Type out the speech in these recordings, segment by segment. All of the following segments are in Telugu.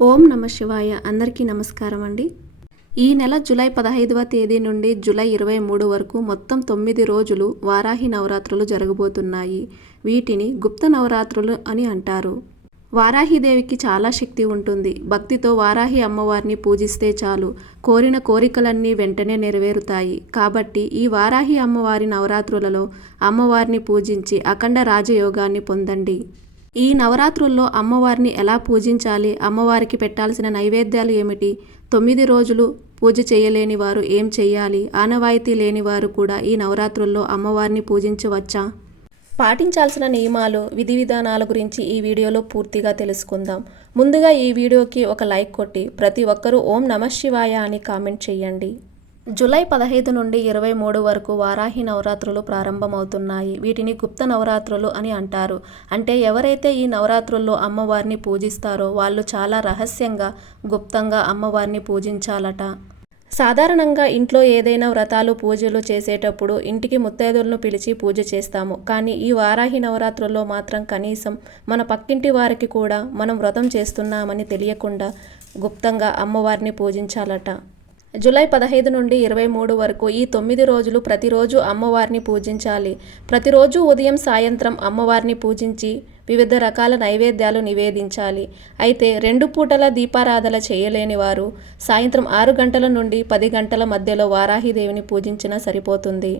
ఓం నమ శివాయ. అందరికీ నమస్కారం అండి. ఈ నెల జూలై 15వ తేదీ నుండి జూలై 23 వరకు మొత్తం 9 రోజులు వారాహి నవరాత్రులు జరగబోతున్నాయి. వీటిని గుప్త నవరాత్రులు అని అంటారు. వారాహిదేవికి చాలా శక్తి ఉంటుంది. భక్తితో వారాహి అమ్మవారిని పూజిస్తే చాలు కోరిన కోరికలన్నీ వెంటనే నెరవేరుతాయి. కాబట్టి ఈ వారాహి అమ్మవారి నవరాత్రులలో అమ్మవారిని పూజించి అఖండ రాజయోగాన్ని పొందండి. ఈ నవరాత్రుల్లో అమ్మవారిని ఎలా పూజించాలి, అమ్మవారికి పెట్టాల్సిన నైవేద్యాలు ఏమిటి, 9 రోజులు పూజ చేయలేని వారు ఏం చెయ్యాలి, ఆనవాయితీ లేని వారు కూడా ఈ నవరాత్రుల్లో అమ్మవారిని పూజించవచ్చా, పాటించాల్సిన నియమాలు, విధి విధానాల గురించి ఈ వీడియోలో పూర్తిగా తెలుసుకుందాం. ముందుగా ఈ వీడియోకి ఒక లైక్ కొట్టి ప్రతి ఒక్కరూ ఓం నమః శివాయ అని కామెంట్ చేయండి. జూలై 15 నుండి 23 వరకు వారాహి నవరాత్రులు ప్రారంభమవుతున్నాయి. వీటిని గుప్త నవరాత్రులు అని అంటారు. అంటే ఎవరైతే ఈ నవరాత్రుల్లో అమ్మవారిని పూజిస్తారో వాళ్ళు చాలా రహస్యంగా, గుప్తంగా అమ్మవారిని పూజించాలట. సాధారణంగా ఇంట్లో ఏదైనా వ్రతాలు, పూజలు చేసేటప్పుడు ఇంటికి ముత్తైదులను పిలిచి పూజ చేస్తాము. కానీ ఈ వారాహి నవరాత్రుల్లో మాత్రం కనీసం మన పక్కింటి వారికి కూడా మనం వ్రతం చేస్తున్నామని తెలియకుండా గుప్తంగా అమ్మవారిని పూజించాలట. జూలై 15 నుండి 23 వరకు ఈ 9 రోజులు ప్రతిరోజు అమ్మవారిని పూజించాలి. ప్రతిరోజు ఉదయం సాయంత్రం అమ్మవారిని పూజించి వివిధ రకాల నైవేద్యాలు నివేదించాలి. అయితే 2 పూటల దీపారాధన చేయలేని వారు సాయంత్రం 6 గంటల నుండి 10 గంటల మధ్యలో వారాహిదేవిని పూజించినా సరిపోతుంది.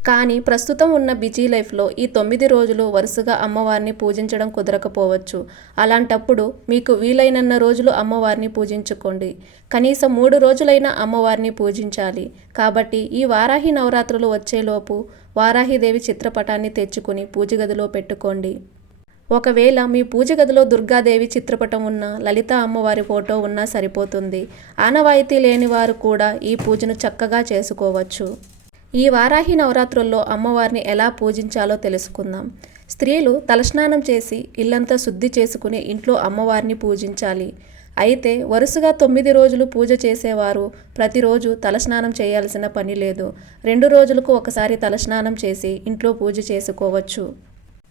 కానీ ప్రస్తుతం ఉన్న బిజీ లైఫ్లో ఈ 9 రోజులు వరుసగా అమ్మవారిని పూజించడం కుదరకపోవచ్చు. అలాంటప్పుడు మీకు వీలైనన్న రోజులు అమ్మవారిని పూజించుకోండి. కనీసం 3 రోజులైనా అమ్మవారిని పూజించాలి. కాబట్టి ఈ వారాహి నవరాత్రులు వచ్చేలోపు వారాహిదేవి చిత్రపటాన్ని తెచ్చుకుని పూజ గదిలో పెట్టుకోండి. ఒకవేళ మీ పూజ గదిలో దుర్గాదేవి చిత్రపటం ఉన్నా, లలిత అమ్మవారి ఫోటో ఉన్నా సరిపోతుంది. ఆనవాయితీ లేని వారు కూడా ఈ పూజను చక్కగా చేసుకోవచ్చు. ఈ వారాహి నవరాత్రుల్లో అమ్మవారిని ఎలా పూజించాలో తెలుసుకుందాం. స్త్రీలు తలస్నానం చేసి ఇల్లంతా శుద్ధి చేసుకుని ఇంట్లో అమ్మవారిని పూజించాలి. అయితే వరుసగా 9 రోజులు పూజ చేసేవారు ప్రతిరోజు తలస్నానం చేయాల్సిన పని లేదు. 2 రోజులకు ఒకసారి తలస్నానం చేసి ఇంట్లో పూజ చేసుకోవచ్చు.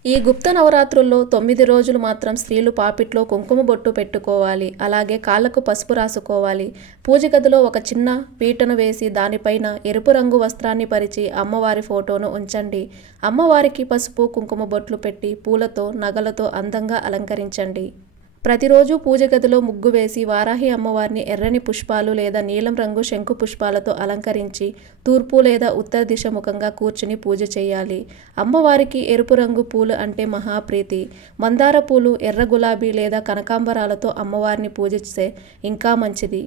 ఈ గుప్త నవరాత్రుల్లో 9 రోజులు మాత్రం స్త్రీలు పాపిట్లో కుంకుమ బొట్టు పెట్టుకోవాలి. అలాగే కాళ్లకు పసుపు రాసుకోవాలి. పూజ గదిలో ఒక చిన్న పీటను వేసి దానిపైన ఎరుపు రంగు వస్త్రాన్ని పరిచి అమ్మవారి ఫోటోను ఉంచండి. అమ్మవారికి పసుపు కుంకుమ బొట్లు పెట్టి పూలతో, నగలతో అందంగా అలంకరించండి. ప్రతిరోజు పూజ గదిలో ముగ్గు వేసి వారాహి అమ్మవారిని ఎర్రని పుష్పాలు లేదా నీలం రంగు శంకు పుష్పాలతో అలంకరించి తూర్పు లేదా ఉత్తర దిశ ముఖంగా కూర్చుని పూజ చేయాలి. అమ్మవారికి ఎరుపు రంగు పూలు అంటే మహాప్రీతి. మందార పూలు, ఎర్ర గులాబీ లేదా కనకాంబరాలతో అమ్మవారిని పూజిస్తే ఇంకా మంచిది.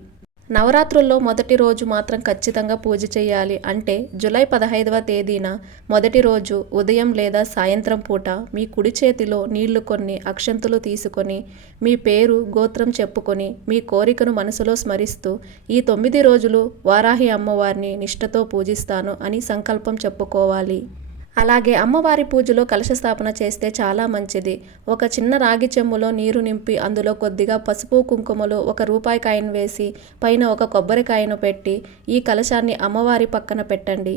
నవరాత్రుల్లో మొదటి రోజు మాత్రం ఖచ్చితంగా పూజ చేయాలి. అంటే జూలై 15వ తేదీన మొదటి రోజు ఉదయం లేదా సాయంత్రం పూట మీ కుడి చేతిలో నీళ్లు కొన్ని అక్షంతులు తీసుకొని మీ పేరు, గోత్రం చెప్పుకొని మీ కోరికను మనసులో స్మరిస్తూ ఈ 9 రోజులు వారాహి అమ్మవారిని నిష్ఠతో పూజిస్తాను అని సంకల్పం చెప్పుకోవాలి. అలాగే అమ్మవారి పూజలో కలశ స్థాపన చేస్తే చాలా మంచిది. ఒక చిన్న రాగి చెంబులో నీరు నింపి అందులో కొద్దిగా పసుపు, కుంకుమలు, 1 రూపాయి కాయిన్ వేసి పైన ఒక కొబ్బరికాయను పెట్టి ఈ కలశాన్ని అమ్మవారి పక్కన పెట్టండి.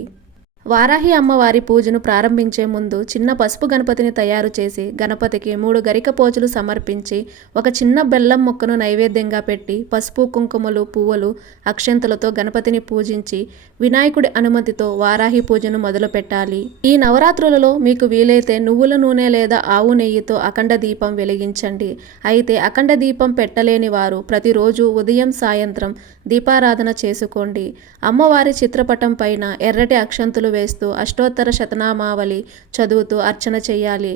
వారాహి అమ్మవారి పూజను ప్రారంభించే ముందు చిన్న పసుపు గణపతిని తయారు చేసి గణపతికి 3 గరిక పోచులు సమర్పించి ఒక చిన్న బెల్లం ముక్కను నైవేద్యంగా పెట్టి పసుపు, కుంకుమలు, పువ్వులు, అక్షంతలతో గణపతిని పూజించి వినాయకుడి అనుమతితో వారాహి పూజను మొదలు పెట్టాలి. ఈ నవరాత్రులలో మీకు వీలైతే నువ్వుల నూనె లేదా ఆవు నెయ్యితో అఖండ దీపం వెలిగించండి. అయితే అఖండ దీపం పెట్టలేని వారు ప్రతిరోజు ఉదయం సాయంత్రం దీపారాధన చేసుకోండి. అమ్మవారి చిత్రపటం పైన ఎర్రటి అక్షంతులు వేస్తూ అష్టోత్తర శతనామావళి చదువుతూ అర్చన చేయాలి.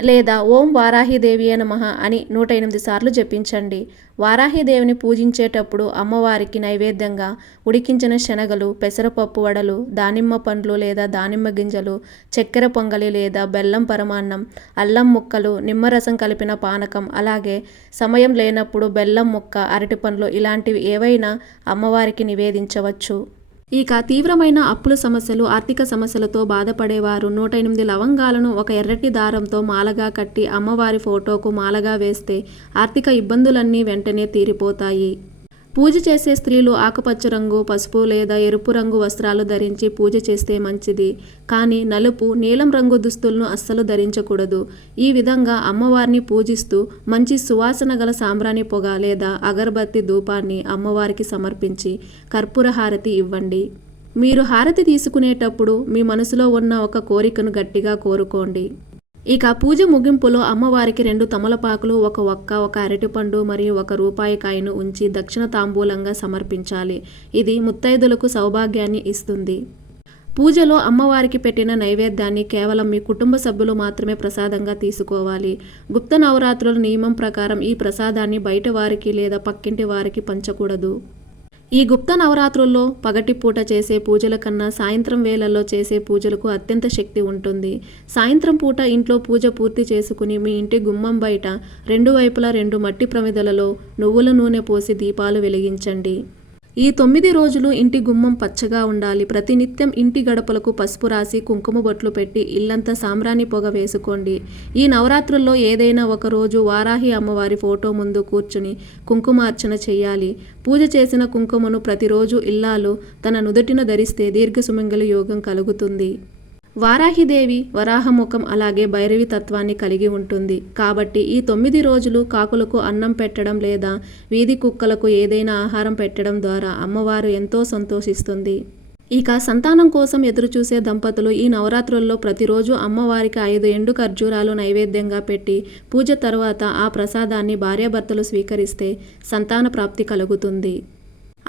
లేదా ఓం వారాహిదేవియే నమః అని 108 సార్లు జపించండి. వారాహిదేవిని పూజించేటప్పుడు అమ్మవారికి నైవేద్యంగా ఉడికించిన శనగలు, పెసరపప్పు వడలు, దానిమ్మ పండ్లు లేదా దానిమ్మ గింజలు, చక్కెర పొంగలి లేదా బెల్లం పరమాన్నం, అల్లం ముక్కలు, నిమ్మరసం కలిపిన పానకం, అలాగే సమయం లేనప్పుడు బెల్లం ముక్క, అరటిపండ్లు ఇలాంటివి ఏవైనా అమ్మవారికి నివేదించవచ్చు. ఇక తీవ్రమైన అప్పుల సమస్యలు, ఆర్థిక సమస్యలతో బాధపడేవారు 108 లవంగాలను ఒక ఎర్రటి దారంతో మాలగా కట్టి అమ్మవారి ఫోటోకు మాలగా వేస్తే ఆర్థిక ఇబ్బందులన్నీ వెంటనే తీరిపోతాయి. పూజ చేసే స్త్రీలు ఆకుపచ్చ రంగు, పసుపు లేదా ఎరుపు రంగు వస్త్రాలు ధరించి పూజ చేస్తే మంచిది. కానీ నలుపు, నీలం రంగు దుస్తులను అస్సలు ధరించకూడదు. ఈ విధంగా అమ్మవారిని పూజిస్తూ మంచి సువాసన గల సాంబ్రాణి పొగ లేదా అగరబత్తి ధూపాన్ని అమ్మవారికి సమర్పించి కర్పూర హారతి ఇవ్వండి. మీరు హారతి తీసుకునేటప్పుడు మీ మనసులో ఉన్న ఒక కోరికను గట్టిగా కోరుకోండి. ఇక పూజ ముగింపులో అమ్మవారికి 2 తమలపాకులు, ఒక ఒక్క, ఒక అరటిపండు మరియు 1 రూపాయి కాయను ఉంచి దక్షిణ తాంబూలంగా సమర్పించాలి. ఇది ముత్తైదులకు సౌభాగ్యాన్ని ఇస్తుంది. పూజలో అమ్మవారికి పెట్టిన నైవేద్యాన్ని కేవలం మీ కుటుంబ సభ్యులు మాత్రమే ప్రసాదంగా తీసుకోవాలి. గుప్త నవరాత్రుల నియమం ప్రకారం ఈ ప్రసాదాన్ని బయట వారికి లేదా పక్కింటి వారికి పంచకూడదు. ఈ గుప్త నవరాత్రుల్లో పగటిపూట చేసే పూజల కన్నా సాయంత్రం వేళల్లో చేసే పూజలకు అత్యంత శక్తి ఉంటుంది. సాయంత్రం పూట ఇంట్లో పూజ పూర్తి చేసుకుని మీ ఇంటి గుమ్మం బయట 2 వైపులా 2 మట్టి ప్రమిదలలో నువ్వుల నూనె పోసి దీపాలు వెలిగించండి. ఈ 9 రోజులు ఇంటి గుమ్మం పచ్చగా ఉండాలి. ప్రతినిత్యం ఇంటి గడపలకు పసుపు రాసి కుంకుమ బొట్లు పెట్టి ఇల్లంతా సాంబ్రాణి పొగ వేసుకోండి. ఈ నవరాత్రుల్లో ఏదైనా ఒక రోజు వారాహి అమ్మవారి ఫోటో ముందు కూర్చుని కుంకుమార్చన చేయాలి. పూజ చేసిన కుంకుమను ప్రతిరోజు ఇల్లాలు తన నుదుటిన ధరిస్తే దీర్ఘ సుమంగళి యోగం కలుగుతుంది. వారాహిదేవి వరాహముఖం అలాగే భైరవి తత్వాన్ని కలిగి ఉంటుంది. కాబట్టి ఈ 9 రోజులు కాకులకు అన్నం పెట్టడం లేదా వీధి కుక్కలకు ఏదైనా ఆహారం పెట్టడం ద్వారా అమ్మవారు ఎంతో సంతోషిస్తుంది. ఇక సంతానం కోసం ఎదురుచూసే దంపతులు ఈ నవరాత్రుల్లో ప్రతిరోజు అమ్మవారికి 5 ఎండు ఖర్జూరాలు నైవేద్యంగా పెట్టి పూజ తర్వాత ఆ ప్రసాదాన్ని భార్యాభర్తలు స్వీకరిస్తే సంతాన ప్రాప్తి కలుగుతుంది.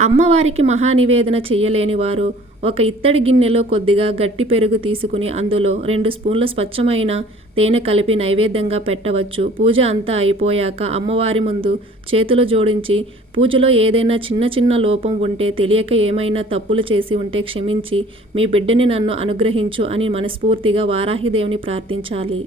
అమ్మవారికి మహానివేదన చెయ్యలేని వారు ఒక ఇత్తడి గిన్నెలో కొద్దిగా గట్టి పెరుగు తీసుకుని అందులో 2 స్పూన్ల స్వచ్ఛమైన తేనె కలిపి నైవేద్యంగా పెట్టవచ్చు. పూజ అంతా అయిపోయాక అమ్మవారి ముందు చేతులు జోడించి పూజలో ఏదైనా చిన్న లోపం ఉంటే, తెలియక ఏమైనా తప్పులు చేసి ఉంటే క్షమించి మీ బిడ్డని నన్ను అనుగ్రహించు అని మనస్ఫూర్తిగా వారాహిదేవిని ప్రార్థించాలి.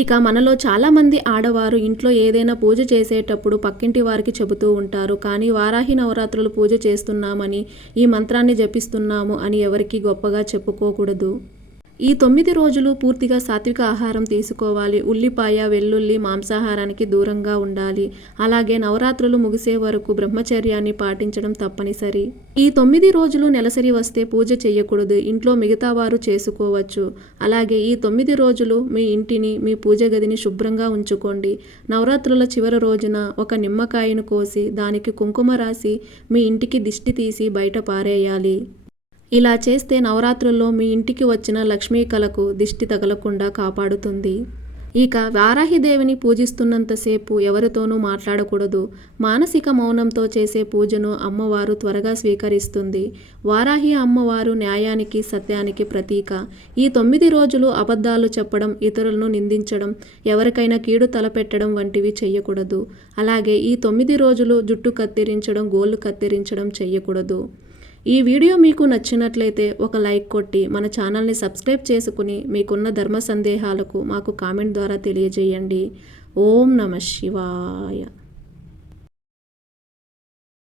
ఇక మనలో చాలామంది ఆడవారు ఇంట్లో ఏదైనా పూజ చేసేటప్పుడు పక్కింటి వారికి చెబుతూ ఉంటారు. కానీ వారాహి నవరాత్రులు పూజ చేస్తున్నామని, ఈ మంత్రాన్ని జపిస్తున్నాము అని ఎవరికీ గొప్పగా చెప్పుకోకూడదు. ఈ 9 రోజులు పూర్తిగా సాత్విక ఆహారం తీసుకోవాలి. ఉల్లిపాయ, వెల్లుల్లి, మాంసాహారానికి దూరంగా ఉండాలి. అలాగే నవరాత్రులు ముగిసే వరకు బ్రహ్మచర్యాన్ని పాటించడం తప్పనిసరి. ఈ 9 రోజులు నెలసరి వస్తే పూజ చేయకూడదు. ఇంట్లో మిగతా వారు చేసుకోవచ్చు. అలాగే ఈ 9 రోజులు మీ ఇంటిని, మీ పూజ గదిని శుభ్రంగా ఉంచుకోండి. నవరాత్రుల చివరి రోజున ఒక నిమ్మకాయను కోసి దానికి కుంకుమ రాసి మీ ఇంటికి దిష్టి తీసి బయట పారేయాలి. ఇలా చేస్తే నవరాత్రుల్లో మీ ఇంటికి వచ్చిన లక్ష్మీ కళకు దిష్టి తగలకుండా కాపాడుతుంది. ఇక వారాహిదేవిని పూజిస్తున్నంతసేపు ఎవరితోనూ మాట్లాడకూడదు. మానసిక మౌనంతో చేసే పూజను అమ్మవారు త్వరగా స్వీకరిస్తుంది. వారాహి అమ్మవారు న్యాయానికి, సత్యానికి ప్రతీక. ఈ 9 రోజులు అబద్ధాలు చెప్పడం, ఇతరులను నిందించడం, ఎవరికైనా కీడు తలపెట్టడం వంటివి చెయ్యకూడదు. అలాగే ఈ 9 రోజులు జుట్టు కత్తిరించడం, గోళ్లు కత్తిరించడం చెయ్యకూడదు. ఈ వీడియో మీకు నచ్చినట్లయితే ఒక లైక్ కొట్టి మన ఛానల్ని సబ్స్క్రైబ్ చేసుకుని మీకున్న ధర్మ సందేహాలకు మాకు కామెంట్ ద్వారా తెలియజేయండి. ఓం నమః శివాయ.